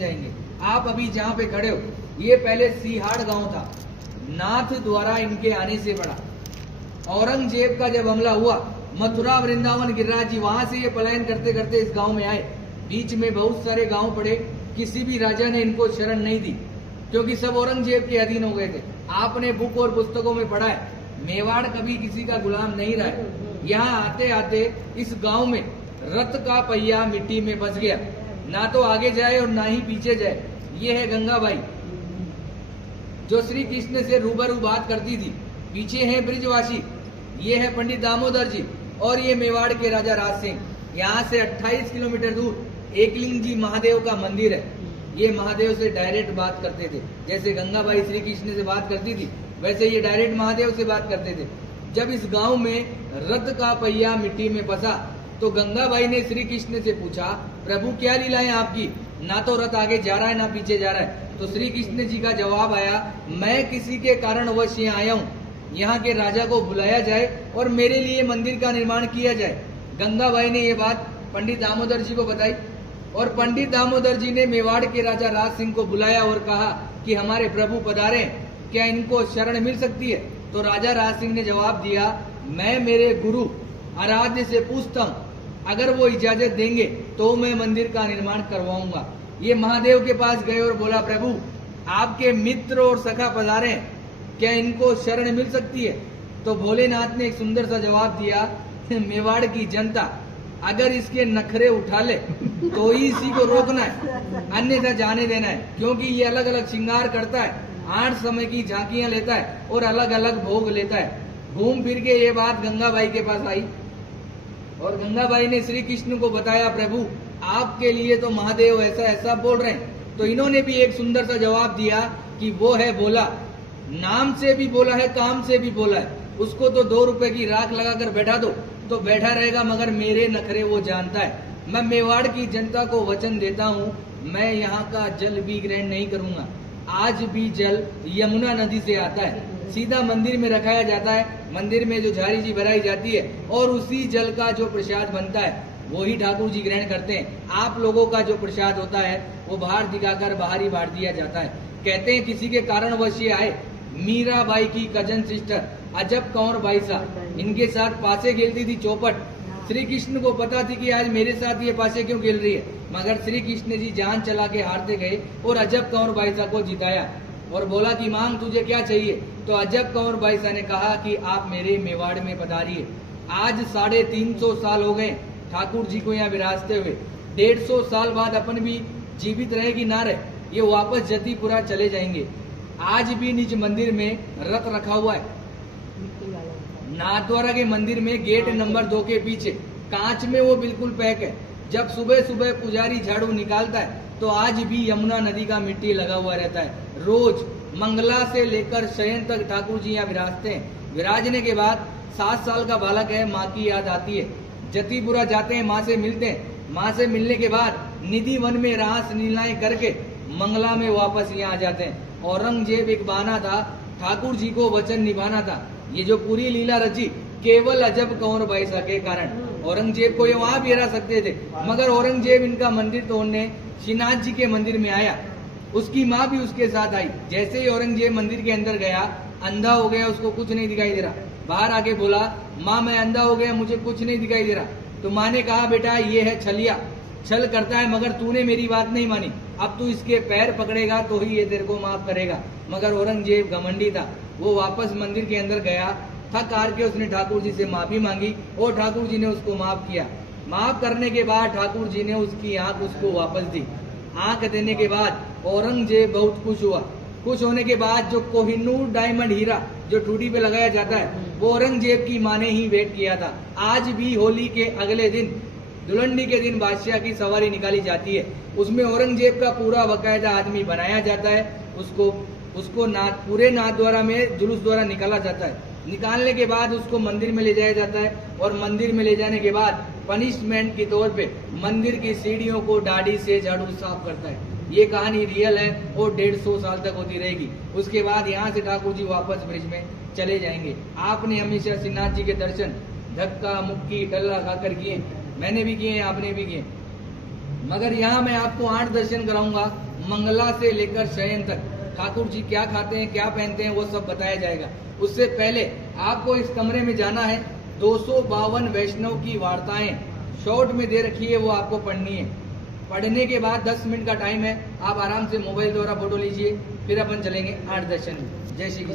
जाएंगे। आप अभी जहाँ पे खड़े हो, ये पहले सीहाड़ गांव था, नाथ द्वारा इनके आने से बढ़ा। औरंगजेब का जब हमला हुआ, मथुरा वृंदावन गिरिराज जी वहां से ये पलायन करते करते इस गांव में आए। बीच में बहुत सारे गांव पड़े, किसी भी राजा ने इनको शरण नहीं दी, क्योंकि सब औरंगजेब के अधीन हो गए थे। आपने बुक और पुस्तकों में पढ़ा है, मेवाड़ कभी किसी का गुलाम नहीं रहा है। यहाँ आते आते इस गांव में रथ का पहिया मिट्टी में बस गया, ना तो आगे जाए और ना ही पीछे जाए। ये है गंगाबाई, जो श्री कृष्ण से रूबरू बात करती थी। पीछे है ब्रिजवासी, ये है पंडित दामोदर जी, और ये मेवाड़ के राजा राज सिंह। यहाँ से 28 किलोमीटर दूर एकलिंग जी महादेव का मंदिर है। ये महादेव से डायरेक्ट बात करते थे, जैसे गंगाबाई श्री कृष्ण से बात करती थी, वैसे ये डायरेक्ट महादेव से बात करते थे। जब इस गांव में रथ का पहिया मिट्टी में फंसा, तो गंगाबाई ने श्री कृष्ण से पूछा, प्रभु क्या लीला है आपकी, ना तो रथ आगे जा रहा है ना पीछे जा रहा है। तो श्री कृष्ण जी का जवाब आया, मैं किसी के कारणवश यहाँ आया हूँ, यहाँ के राजा को बुलाया जाए और मेरे लिए मंदिर का निर्माण किया जाए। गंगाबाई ने ये बात पंडित दामोदर जी को बताई, और पंडित दामोदर जी ने मेवाड़ के राजा राज सिंह को बुलाया और कहा कि हमारे प्रभु पधारे, क्या इनको शरण मिल सकती है। तो राजा राज सिंह ने जवाब दिया, मैं मेरे गुरु आराध्य से पूछता हूँ, अगर वो इजाजत देंगे तो मैं मंदिर का निर्माण करवाऊंगा। ये महादेव के पास गए और बोला, प्रभु आपके मित्र और सखा पधारे, क्या इनको शरण मिल सकती है। तो भोलेनाथ ने एक सुंदर सा जवाब दिया, मेवाड़ की जनता अगर इसके नखरे उठा ले तो ही इसी को रोकना है, अन्यथा जाने देना है, क्योंकि ये अलग अलग श्रृंगार करता है, 8 समय की झांकियां लेता है और अलग अलग भोग लेता है। घूम फिर के ये बात गंगाबाई के पास आई, और गंगाबाई ने श्री कृष्ण को बताया, प्रभु आपके लिए तो महादेव ऐसा ऐसा बोल रहे हैं। तो इन्होंने भी एक सुंदर सा जवाब दिया कि वो है बोला, नाम से भी बोला है, काम से भी बोला है, उसको तो 2 रुपए की राख लगाकर बैठा दो तो बैठा रहेगा, मगर मेरे नखरे वो जानता है। मैं मेवाड़ की जनता को वचन देता हूँ, मैं यहाँ का जल भी ग्रहण नहीं करूंगा। आज भी जल यमुना नदी से आता है, सीधा मंदिर में रखाया जाता है, मंदिर में जो झारी जी भराई जाती है, और उसी जल का जो प्रसाद बनता है वही ठाकुर जी ग्रहण करते हैं। आप लोगों का जो प्रसाद होता है वो बाहर दिखाकर बाहर ही बांट दिया जाता है। कहते हैं किसी के कारणवश ये आए, मीराबाई की कजन सिस्टर अजब कंवर बाई साहब, इनके साथ पासे खेलती थी चौपट। श्री कृष्ण को पता थी कि आज मेरे साथ ये पासे क्यों खेल रही है, मगर श्री कृष्ण जी जान चला के हारते गए और अजब कंवर बाई साहब को जिताया और बोला कि मांग तुझे क्या चाहिए। तो अजब कंवर बाई साहब ने कहा कि आप मेरे मेवाड़ में पधारिए। आज 350 साल हो गए ठाकुर जी को यहाँ विराजते हुए, 150 साल बाद अपन भी जीवित रहे कि ना रहे, ये वापस जतीपुरा चले जाएंगे। आज भी निज मंदिर में रथ रखा हुआ है, नाथद्वारा के मंदिर में गेट नंबर 2 के पीछे कांच में वो बिल्कुल पैक है। जब सुबह सुबह पुजारी झाड़ू निकालता है तो आज भी यमुना नदी का मिट्टी लगा हुआ रहता है। रोज मंगला से लेकर शयन तक ठाकुर जी यहाँ विराजते हैं। विराजने के बाद 7 साल का बालक है, माँ की याद आती है, जतीपुरा जाते हैं, माँ से मिलते हैं। माँ से मिलने के बाद निधि वन में रास लीलाएं करके मंगला में वापस यहाँ आ जाते हैं। औरंगजेब एक बहाना था, ठाकुर जी को वचन निभाना था। ये जो पूरी लीला रची केवल अजब कंवर बाई साहब के कारण। औरंगजेब को ये वहां भी हरा सकते थे, मगर औरंगजेब इनका मंदिर तोड़ने श्रीनाथ जी के मंदिर में आया। उसकी माँ भी उसके साथ आई। जैसे ही औरंगजेब मंदिर के अंदर गया, अंधा हो गया, उसको कुछ नहीं दिखाई दे रहा। बाहर आके बोला, माँ मैं अंधा हो गया, मुझे कुछ नहीं दिखाई दे रहा। तो माँ ने कहा, बेटा ये है छलिया, छल करता है, मगर तूने मेरी बात नहीं मानी, अब तू इसके पैर पकड़ेगा तो ही ये तेरे को माफ करेगा। मगर औरंगजेब घमंडी था, वो वापस मंदिर के अंदर गया, थक हार के उसने ठाकुर जी से माफी मांगी और ठाकुर जी ने उसको माफ किया। माफ करने के बाद ठाकुर जी ने उसकी आंख उसको वापस दी। आंख देने के बाद औरंगजेब बहुत खुश हुआ। खुश होने के बाद जो कोहिनूर डायमंड हीरा जो ठूडी पे लगाया जाता है, वो औरंगजेब की माँ ने ही वेट किया था। आज भी होली के अगले दिन, दुलंडी के दिन बादशाह की सवारी निकाली जाती है। उसमें औरंगजेब का पूरा बकायदा आदमी बनाया जाता है। उसको पूरे नाथद्वारा में जुलूस द्वारा निकाला जाता है। निकालने के बाद उसको मंदिर में ले जाया जाता है, और मंदिर में ले जाने के बाद पनिशमेंट के तौर पे मंदिर की सीढ़ियों को दाढ़ी से झाड़ू साफ करता है। ये कहानी रियल है और 150 साल तक होती रहेगी। उसके बाद यहाँ से ठाकुर जी वापस ब्रिज में चले जाएंगे। आपने हमेशा श्रीनाथ जी के दर्शन धक्का मुक्की टल्ला खाकर किए, मैंने भी किए, आपने भी किए। मगर यहाँ मैं आपको 8 दर्शन कराऊंगा, मंगला से लेकर शयन तक। ठाकुर जी क्या खाते हैं, क्या पहनते हैं, वो सब बताया जाएगा। उससे पहले आपको इस कमरे में जाना है। 252 वैष्णव की वार्ताएं शॉर्ट में दे रखी है, वो आपको पढ़नी है। पढ़ने के बाद 10 मिनट का टाइम है, आप आराम से मोबाइल द्वारा फोटो लीजिए, फिर अपन चलेंगे 8 दर्शन में। जय श्री कृष्ण।